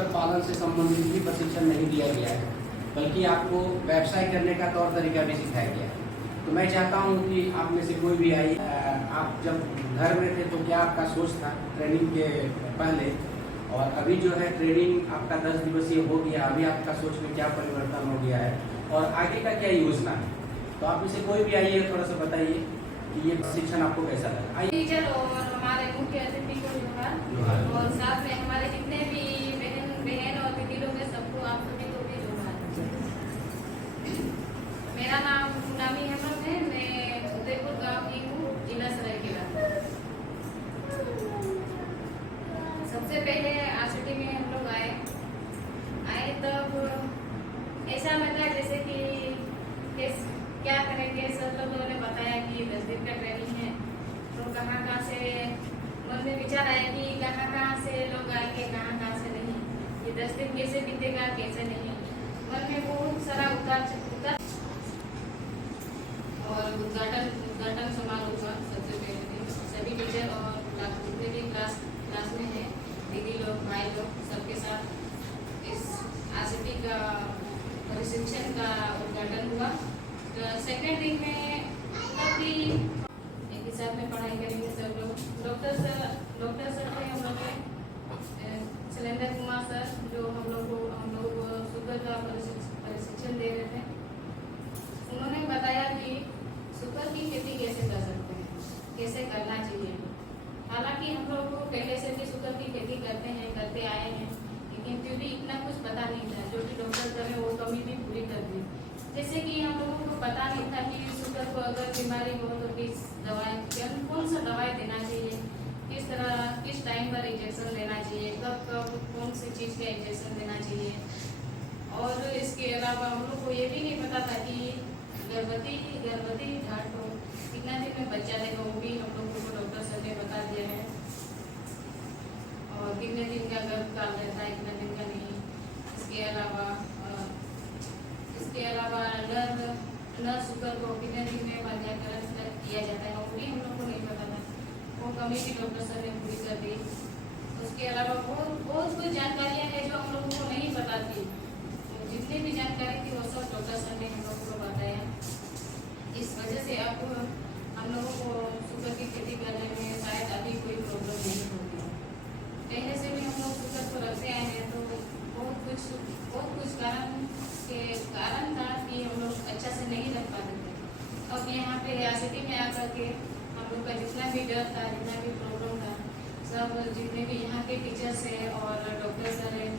शुकर पालन से संबंधित भी प्रशिक्षण नहीं दिया गया है, बल्कि आपको व्यवसाय करने का तौर तरीका भी सिखाया गया है। तो मैं चाहता हूँ कि आप में से कोई भी आई, आप जब घर में थे तो क्या आपका सोच था ट्रेनिंग के पहले, और अभी जो है ट्रेनिंग आपका 10 दिवसीय हो गया, अभी आपका सोच में क्या परिवर्तन हो गया है और आगे का क्या योजना है? तो आप में से कोई भी आइए, थोड़ा सा बताइए कि ये प्रशिक्षण आपको कैसा लगा। आइए। टीचर और हमारे मुख्य अतिथि को जोहार, और साथ में हमारे जितने भी बहन और दीदी लोग हैं सबको, आप सभी को भी जोहार। मेरा नाम पूनमी अहमद है, मैं उदयपुर गांव की हूँ, जिला सरायकेला। सबसे पहले आरसीटी में हम लोग आए तब ऐसा लगा जैसे कि क्या करेंगे। सर लोगों ने बताया कि 10 दिन का ट्रेनिंग है, तो कहाँ से मन में विचार आया कि कहाँ से लोग आएंगे, कहाँ से नहीं, ये 10 दिन कैसे बीतेगा कैसे नहीं, मन में बहुत सारा उतार और उद्घाटन समारोह हुआ। सबसे पहले सभी टीचर और जितने भी क्लास में है दीदी लोग, भाई लोग, सबके साथ इस आरसीटी का प्रशिक्षण का उद्घाटन हुआ। सेकेंड दिन में भी एक ही साथ में पढ़ाई करेंगे सब लोग। डॉक्टर सर थे हम लोग के, शैलेंद्र कुमार सर, जो हम लोग को शुगर का प्रशिक्षण दे रहे थे। उन्होंने बताया कि शुगर की खेती कैसे कर सकते हैं, कैसे करना चाहिए। हालांकि हम लोग को पहले से भी शुगर की खेती करते आए हैं, लेकिन फिर भी इतना कुछ पता नहीं था, जो कि डॉक्टर सर ने वो कमी भी पूरी कर दी। जैसे कि हम लोगों को पता नहीं था कि शुगर को अगर बीमारी हो तो कौन सा दवाई देना चाहिए, किस टाइम पर इंजेक्शन लेना चाहिए, कब कौन सी चीज़ का इंजेक्शन देना चाहिए। और इसके अलावा हम लोग को ये भी नहीं पता था कि गर्भवती घाट को कितना दिन में बच्चा देगा, वो भी हम लोगों को डॉक्टर सर ने बता दिया है। और कितने दिन का गर्भकाल रहता है, कितने दिन का नहीं। इसके अलावा नर शुगर को कितने दिन में पंजीकरण किया जाता है, वो भी हम लोग को नहीं पता था। वो कमी भी डॉक्टर सर ने पूरी कर दी। उसके अलावा बहुत कुछ जानकारियाँ हैं जो हम लोगों को नहीं पता थी। जितनी भी जानकारी थी वो सब डॉक्टर सर ने हम लोगों को बताया। इस वजह से अब हम लोगों को शुगर की खेती करने में शायद अभी कोई प्रॉब्लम नहीं होगी। पहले से भी हम लोग शुगर को रखते आए हैं, तो बहुत कुछ कारण था कि हम लोग अच्छा से नहीं रख पाते थे। अब यहाँ पे आरसीटी में आकर के हम लोग का जितना भी डर था, जितना भी प्रॉब्लम था, सब जितने भी यहाँ के टीचर्स हैं और डॉक्टर सर हैं,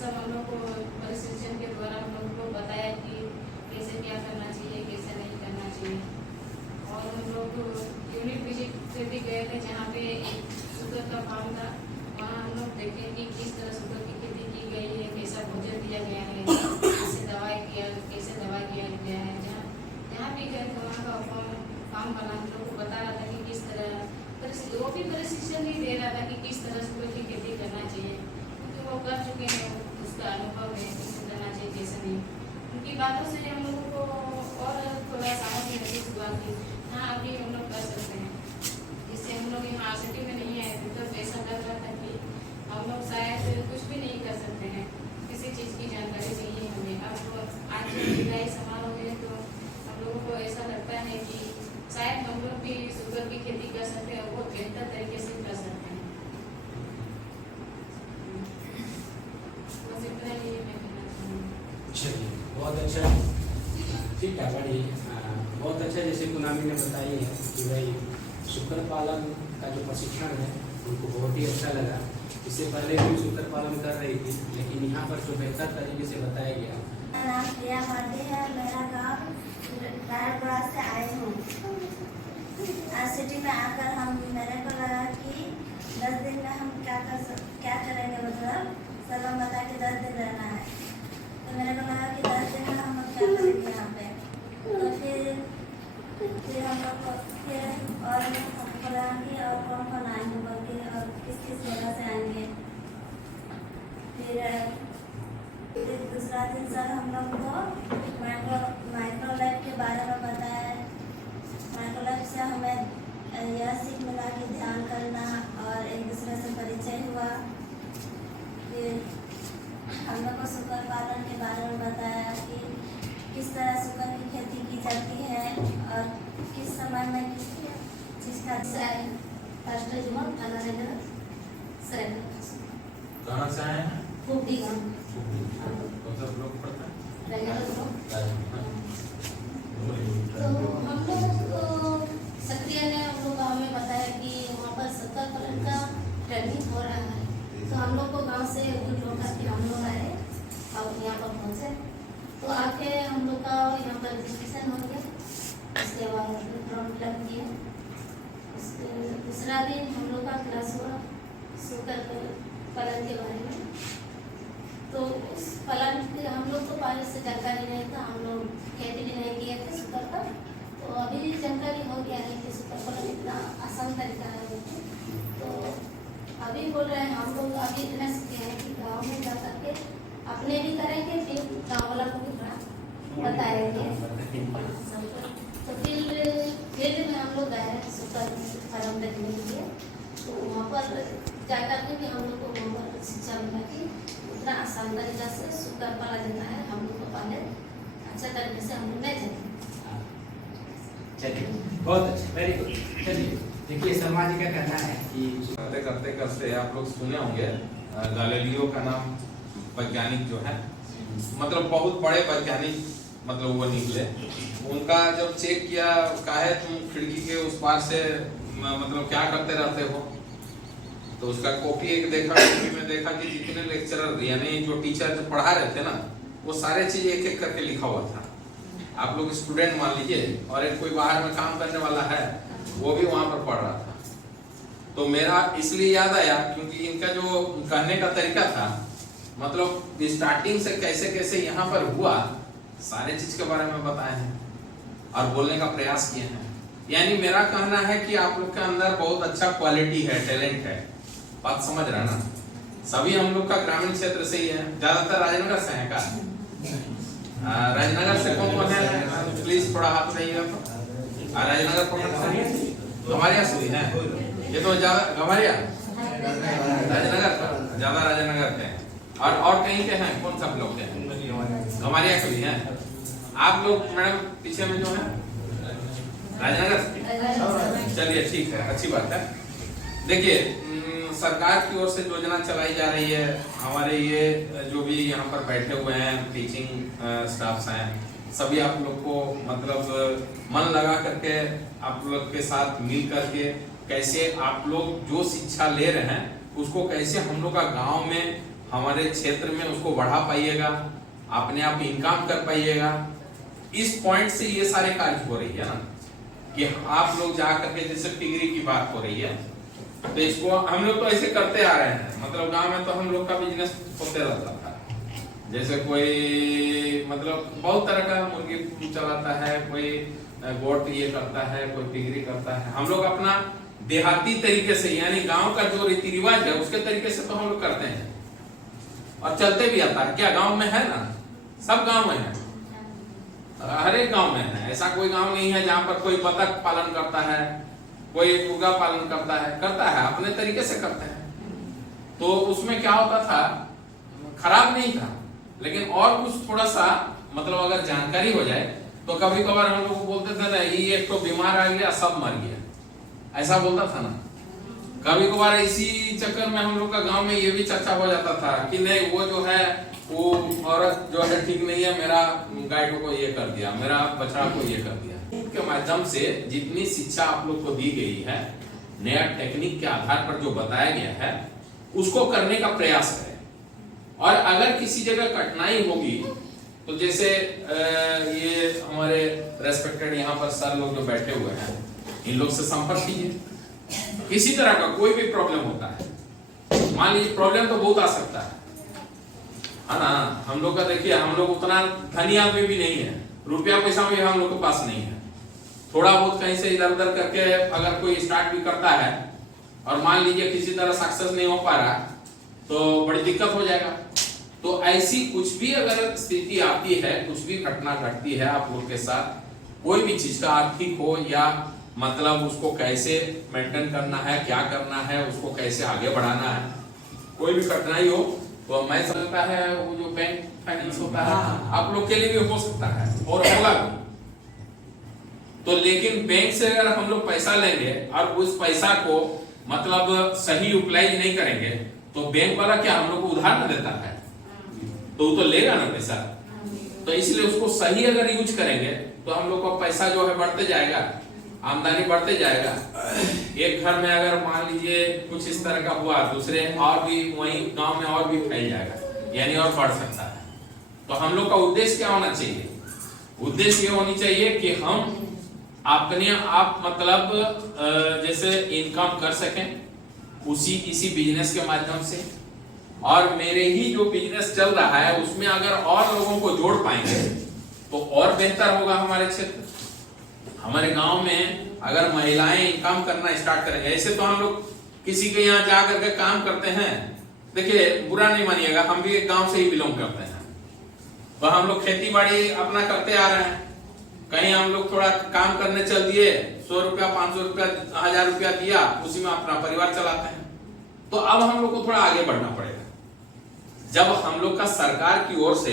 सब हम लोग को प्रशिक्षण के द्वारा हम लोग को बताया कि कैसे क्या करना चाहिए, कैसे नहीं करना चाहिए। और हम लोग यूनिट विजिट से भी गए थे, जहाँ पे एक शुगर का फार्म था। वहाँ हम लोग देखें कि किस तरह शुगर की खेती की गई है, कैसा भोजन दिया गया है, कैसे दवाई किया गया है। जहाँ भी गए थे वहाँ का फार्म वाला हम लोग को बता रहा था कि किस तरह, वो भी प्रशिक्षण नहीं दे रहा था कि किस तरह शुगर की खेती करना चाहिए, क्योंकि वो कर चुके हैं, उसका अनुभव है कैसे करना चाहिए कैसे नहीं। उनकी बातों से हम लोगों को और थोड़ा साहस महसूस हुआ कि हाँ अभी हम लोग कर सकते हैं। जिससे हम लोग यहाँ आरसीटी में नहीं आए थे, तो ऐसा लग रहा था कि हम लोग शायद कुछ भी नहीं कर सकते हैं, किसी चीज़ की जानकारी चाहिए हमें। अब आज विदाई समारोह है तो हम लोगों को ऐसा लगता है कि शायद हम लोग भी शुगर की खेती कर सकते हैं और बहुत बेहतर तरीके से कर सकते हैं। बस इतना ही मैं कहना चाहूँगी। चलिए, बहुत अच्छा, ठीक है, बड़ी बहुत अच्छा। जैसे पूनमी ने बताई है कि भाई शुकर पालन का जो प्रशिक्षण है उनको बहुत ही अच्छा लगा। इससे पहले भी शुकर पालन कर रही थी, लेकिन यहाँ पर जो बेहतर तरीके से बताया गया। मेरा नाम प्रिया पांडे है, मेरा गाँव रायपुरा से आए हूँ। आरसीटी में आकर मेरे को लगा कि 10 दिन में हम क्या करेंगे, मतलब सब हम बता के 10 दिन रहना है। तो मेरे को लगा कि 10 दिन में हम क्या करेंगे यहाँ पे। तो फिर हम लोग को और हमको लगा कि और कौन आएंगे बोल के, और किस जगह से आएंगे। फिर दूसरा दिन सर हम लोग को माइक्रोलाइफ के बारे में बताया। माइक्रोलाइफ से हमें यह सीख मिला कि ध्यान करना और एक दूसरे से परिचय हुआ। फिर हम लोग को शुकर पालन के बारे में बताया कि किस तरह शुकर की खेती की जाती है और किस समय में किस चीज़ का पास्टर जुमान थाना नगर सर कहाँ से आए हैं? खूबी हम कौन सा ब्लॉक पड़ता है? नगर तो हाँ। हम लोग को सक्रिय ने हम लोग हमें बताया कि वहाँ पर शुक्र पालन का ट्रेनिंग हो रहा है, तो हम लोग को गांव से दूर होकर के हम लोग आए और यहाँ पर पहुँचे। तो आके हम लोग का यहाँ पर रजिस्ट्रेशन हो गया, उसके बाद फॉर्म फिलअप किया। उसके दूसरा दिन हम लोग का क्लास हुआ शुक्र पालन के बारे में। तो उस पालन के हम लोग को पहले से जानकारी नहीं था, हम लोग खेती भी नहीं किए थे शुक्र का। तो अभी जानकारी हो गया है कि शुक्र पालन इतना आसान तरीका है। तो अभी बोल रहे हैं हम लोग अभी इतना सीखे हैं कि गाँव में जा करके अपने भी करेंगे, फिर गाँव वाला को भी थोड़ा बताएंगे। तो फील्ड में हम लोग गए हैं शुक्र पालन देखने के लिए। तो वहाँ पर जाकर के भी हम लोग को वहाँ पर शिक्षा मिला कि उतना आसान तरीका से शुक्र पाला जाता है। हम लोग को पहले अच्छा तरीके से हम लोग नहीं जानते। चलिए बहुत अच्छा, वेरी गुड। चलिए देखिए शर्मा जी का कहना है कि करते करते करते आप लोग सुने होंगे गैलीलियो का नाम वैज्ञानिक जो है, मतलब बहुत बड़े वैज्ञानिक, मतलब वो निकले। उनका जब चेक किया, काहे तुम खिड़की के उस पार से मतलब क्या करते रहते हो, तो उसका कॉपी एक देखा, कॉपी में देखा कि जितने लेक्चरर यानी जो टीचर जो पढ़ा रहे थे ना, वो सारे चीज एक एक करके लिखा हुआ था। आप लोग स्टूडेंट मान लीजिए और एक कोई बाहर में काम करने वाला है, वो भी वहां पर पढ़ रहा था। तो मेरा इसलिए याद आया क्योंकि इनका जो कहने का तरीका था, मतलब स्टार्टिंग से कैसे कैसे यहाँ पर हुआ, सारे चीज के बारे में बताए हैं और बोलने का प्रयास किए हैं। यानी मेरा कहना है कि आप लोग के अंदर बहुत अच्छा क्वालिटी है, टैलेंट है। बात समझ रहे ना? सभी हम लोग का ग्रामीण क्षेत्र से ही है, ज्यादातर राजनगर से है का? राजनगर से कौन कौन है? प्लीज थोड़ा हाथ रहिएगा। तो राजनगर प्रमंडल हमारे यहाँ से है, ये तो ज्यादा गमारिया राजनगर का, ज्यादा राजनगर के और कहीं के हैं? कौन सा ब्लॉक के हैं? गमारिया के भी हैं। आप लोग मैडम पीछे में जो है राजनगर, चलिए ठीक है, अच्छी बात है। देखिए सरकार की ओर से योजना चलाई जा रही है, हमारे ये जो भी यहाँ पर बैठे हुए हैं टीचिंग स्टाफ्स हैं, सभी आप लोग को मतलब मन लगा करके आप लोग के साथ मिल करके कैसे आप लोग जो शिक्षा ले रहे हैं उसको कैसे हम लोग का गांव में, हमारे क्षेत्र में उसको बढ़ा पाइएगा, अपने आप इनकम कर पाइएगा। इस पॉइंट से ये सारे कार्य हो रही है ना, कि आप लोग जा करके जैसे टिगरी की बात हो रही है, तो इसको हम लोग तो ऐसे करते आ रहे हैं। मतलब गांव में तो हम लोग का बिजनेस होते रहता था, जैसे कोई मतलब बहुत तरह का मुर्गी चलाता है, कोई गोट ये करता है, कोई टिगरी करता है। हम लोग अपना देहाती तरीके से यानी गांव का जो रीति रिवाज है उसके तरीके से तो हम लोग करते हैं और चलते भी आता है। क्या गांव में है ना? सब गांव में है, हर एक गांव में है। ऐसा कोई गांव नहीं है जहां पर कोई बतख पालन करता है, कोई मुर्गा पालन करता है अपने तरीके से करते हैं। तो उसमें क्या होता था, खराब नहीं था, लेकिन और कुछ थोड़ा सा मतलब अगर जानकारी हो जाए तो कभी कभार हम लोग बोलते थे ना, ये एक तो बीमार आ गया सब मर गया, ऐसा बोलता था ना। कभी कभार इसी चक्कर में हम लोग का गांव में ये भी चर्चा हो जाता था कि नहीं वो जो है वो औरत जो है ठीक नहीं है, मेरा गाय को ये कर दिया, मेरा बछड़ा को ये कर दिया। के माध्यम से जितनी शिक्षा आप लोग को दी गई है, नया टेक्निक के आधार पर जो बताया गया है उसको करने का प्रयास करें। और अगर किसी जगह कठिनाई होगी तो जैसे ये हमारे रेस्पेक्टेड यहाँ पर सर लोग जो बैठे हुए हैं, इन लोग से संपर्क कीजिए। किसी तरह का कोई भी प्रॉब्लम होता है, मान लीजिए प्रॉब्लम तो बहुत आ सकता है ना। हम लोग का देखिए, हम लोग उतना धनी आदमी भी नहीं है, रुपया पैसा भी हम लोग के पास नहीं है। थोड़ा बहुत कहीं से इधर उधर करके अगर कोई स्टार्ट भी करता है और मान लीजिए किसी तरह सक्सेस नहीं हो पा रहा तो बड़ी दिक्कत हो जाएगा। तो ऐसी कुछ भी अगर स्थिति आती है, कुछ भी घटना घटती है आप लोग के साथ, कोई भी चीज का आर्थिक हो या मतलब उसको कैसे मेंटेन करना है, क्या करना है, उसको कैसे आगे बढ़ाना है, कोई भी कठिनाई हो तो मैं समझता है वो जो बैंक फाइनेंस होता है हाँ। आप लोग के लिए भी हो सकता है और होगा भी। तो लेकिन बैंक से अगर हम लोग पैसा लेंगे और उस पैसा को मतलब सही यूटिलाइज नहीं करेंगे तो बैंक वाला क्या हम लोग को उधार न देता है, तो वो तो लेगा ना पैसा। तो इसलिए उसको सही अगर यूज करेंगे तो हम लोग का पैसा जो है बढ़ते जाएगा, आमदनी बढ़ते जाएगा। एक घर में अगर मान लीजिए कुछ इस तरह का हुआ, दूसरे और भी वही गांव में और भी फैल जाएगा, यानी और बढ़ सकता है। तो हम लोग का उद्देश्य क्या होना चाहिए? उद्देश्य ये होनी चाहिए कि हम अपने आप मतलब जैसे इनकम कर सकें इसी बिजनेस के माध्यम से, और मेरे ही जो बिजनेस चल रहा है उसमें अगर और लोगों को जोड़ पाएंगे तो और बेहतर होगा हमारे क्षेत्र। हमारे गांव में अगर महिलाएं इनकम करना स्टार्ट करेंगे, ऐसे तो हम लोग किसी के यहाँ जा करके काम करते हैं, देखिए बुरा नहीं मानिएगा, हम भी एक गांव से ही बिलोंग करते हैं, तो हम लोग खेती बाड़ी अपना करते आ रहे हैं। कहीं हम लोग थोड़ा काम करने चल दिए, 100 रुपया 500 रुपया 1000 रुपया दिया, उसी में अपना परिवार चलाते हैं। तो अब हम लोग को थोड़ा आगे बढ़ना पड़ेगा। जब हम लोग का सरकार की ओर से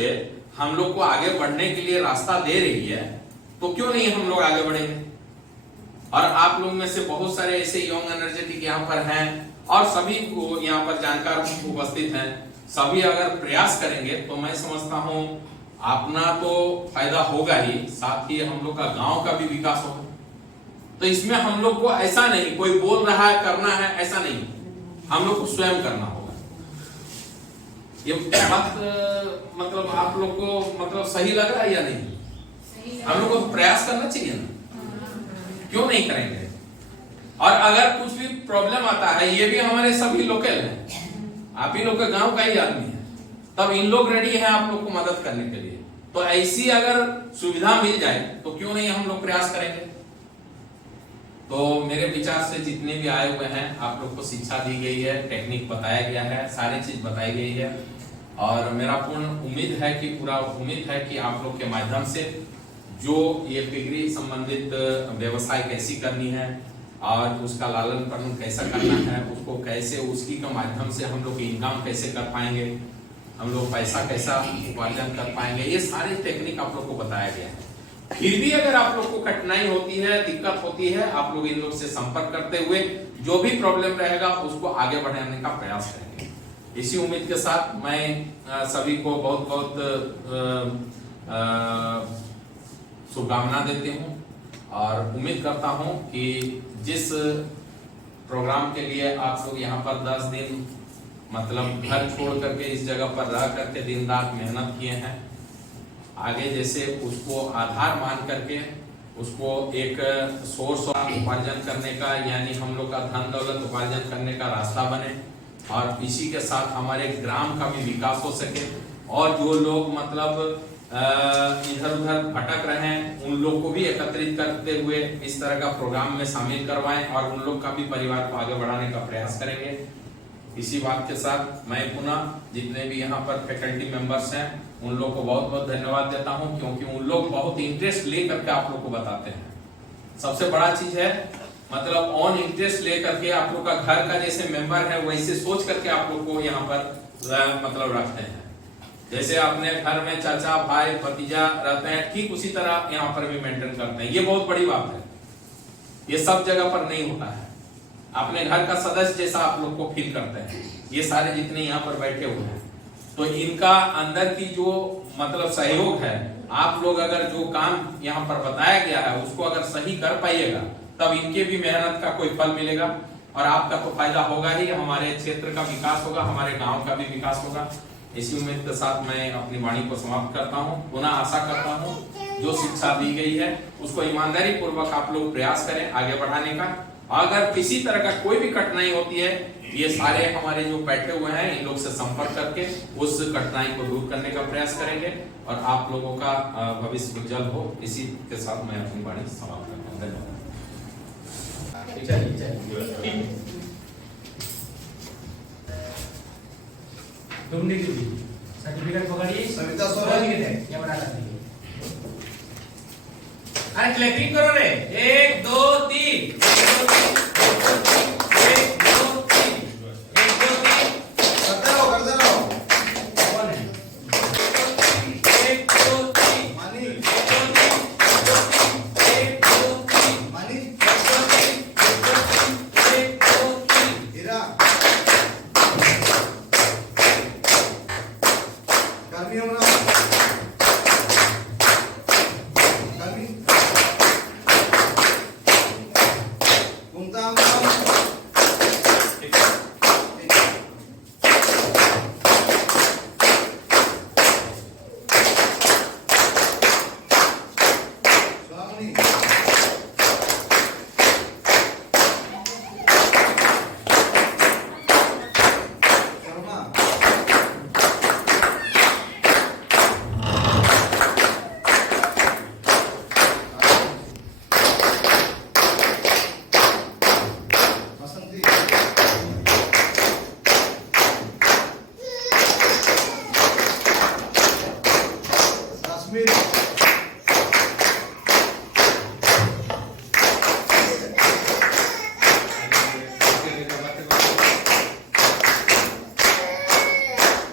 हम लोग को आगे बढ़ने के लिए रास्ता दे रही है तो क्यों नहीं हम लोग आगे बढ़ेंगे। और आप लोग में से बहुत सारे ऐसे यंग एनर्जेटिक यहाँ पर हैं और सभी को यहाँ पर जानकार उपस्थित हैं, सभी अगर प्रयास करेंगे तो मैं समझता हूँ अपना तो फायदा होगा ही, साथ ही हम लोग का गांव का भी विकास होगा। तो इसमें हम लोग को ऐसा नहीं कोई बोल रहा है करना है, ऐसा नहीं, हम लोग को स्वयं करना होगा। ये बात मतलब आप लोग को मतलब सही लग रहा है या नहीं? हम लोग को प्रयास करना चाहिए ना, क्यों नहीं करेंगे? और अगर कुछ भी प्रॉब्लम आता है, ये भी हमारे सभी लोकल हैं, आप ही लोग का गांव का ही आदमी है, तब इन लोग रेडी हैं आप लोग को मदद करने के लिए। तो ऐसी अगर सुविधा मिल जाए तो क्यों नहीं हम लोग प्रयास करेंगे। तो मेरे विचार से जितने भी आए हुए हैं आप लोग को शिक्षा दी गई है, टेक्निक बताया गया है, सारी चीज बताई गई है, और मेरा पूर्ण उम्मीद है कि पूरा उम्मीद है कि आप लोग के माध्यम से जो ये पिगरी संबंधित व्यवसाय कैसी करनी है और उसका लालन पालन कैसा करना है, उसको कैसे उसकी के माध्यम से हम लोग इनकम कैसे कर पाएंगे, हम लोग पैसा कैसा उपार्जन कर पाएंगे, ये सारी टेक्निक आप लोग को बताया गया है। फिर भी अगर आप लोग को कठिनाई होती है, दिक्कत होती है, आप लोग इन लोग से संपर्क करते हुए जो भी प्रॉब्लम रहेगा उसको आगे बढ़ाने का प्रयास करेंगे। इसी उम्मीद के साथ मैं सभी को बहुत बहुत शुभकामना देती हूँ और उम्मीद करता हूँ कि जिस प्रोग्राम के लिए आप लोग यहाँ पर 10 दिन मतलब घर छोड़ करके इस जगह पर रह करके दिन रात मेहनत किए हैं, आगे जैसे उसको आधार मान करके उसको एक सोर्स ऑफ उपार्जन करने का, यानी हम लोग का धन दौलत उपार्जन करने का रास्ता बने, और इसी के साथ हमारे ग्राम का भी विकास हो सके, और जो लोग मतलब इधर उधर भटक रहे हैं उन लोग को भी एकत्रित करते हुए इस तरह का प्रोग्राम में शामिल करवाएं और उन लोग का भी परिवार को आगे बढ़ाने का प्रयास करेंगे। इसी बात के साथ मैं पुनः जितने भी यहाँ पर फैकल्टी मेंबर्स हैं उन लोग को बहुत बहुत धन्यवाद देता हूँ, क्योंकि उन लोग बहुत इंटरेस्ट ले करके आप लोग को बताते हैं। सबसे बड़ा चीज है मतलब ऑन इंटरेस्ट ले करके आप लोग का घर का जैसे मेंबर है वैसे सोच करके आप लोग को यहाँ पर मतलब रखते हैं। जैसे अपने घर में चाचा भाई भतीजा रहते हैं, ठीक उसी तरह यहाँ पर भी मेंटेन करते हैं। ये बहुत बड़ी बात है, ये सब जगह पर नहीं होता है। अपने घर का सदस्य जैसा आप लोग को फील करते हैं ये सारे जितने यहाँ पर बैठे हुए हैं। तो इनका अंदर की जो मतलब सहयोग है, आप लोग अगर जो काम यहाँ पर बताया गया है उसको अगर सही कर पाइएगा तब इनके भी मेहनत का कोई फल मिलेगा और आपका तो फायदा होगा ही, हमारे क्षेत्र का विकास होगा, हमारे गांव का भी विकास होगा। इसी उम्मीद के साथ मैं अपनी वाणी को समाप्त करता हूँ। पुनः आशा करता हूँ जो शिक्षा दी गई है उसको ईमानदारी पूर्वक आप लोग प्रयास करें आगे बढ़ाने का। अगर किसी तरह का कोई भी कठिनाई होती है, ये सारे हमारे जो बैठे हुए हैं इन लोग से संपर्क करके उस कठिनाई को दूर करने का प्रयास करेंगे और आप लोगों का भविष्य उज्जवल हो। इसी के साथ मैं अपनी वाणी समाप्त करता हूँ। धन्यवाद। तुम लिख लीजिए सर्टिफिकेट पकड़िए, सविता सोरेन है ये बना कर दीजिए। अरे क्लैपिंग करो रे, 1 2 3 1 2 3 1 2 3 करते रहो कर्मी होना कर्मी घूमता होना स्वामी शर्मा बसंती काश्मीर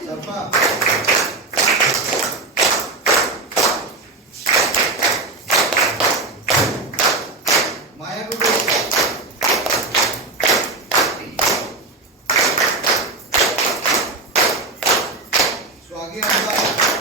सर्पा माया डुडू स्वागी अंबा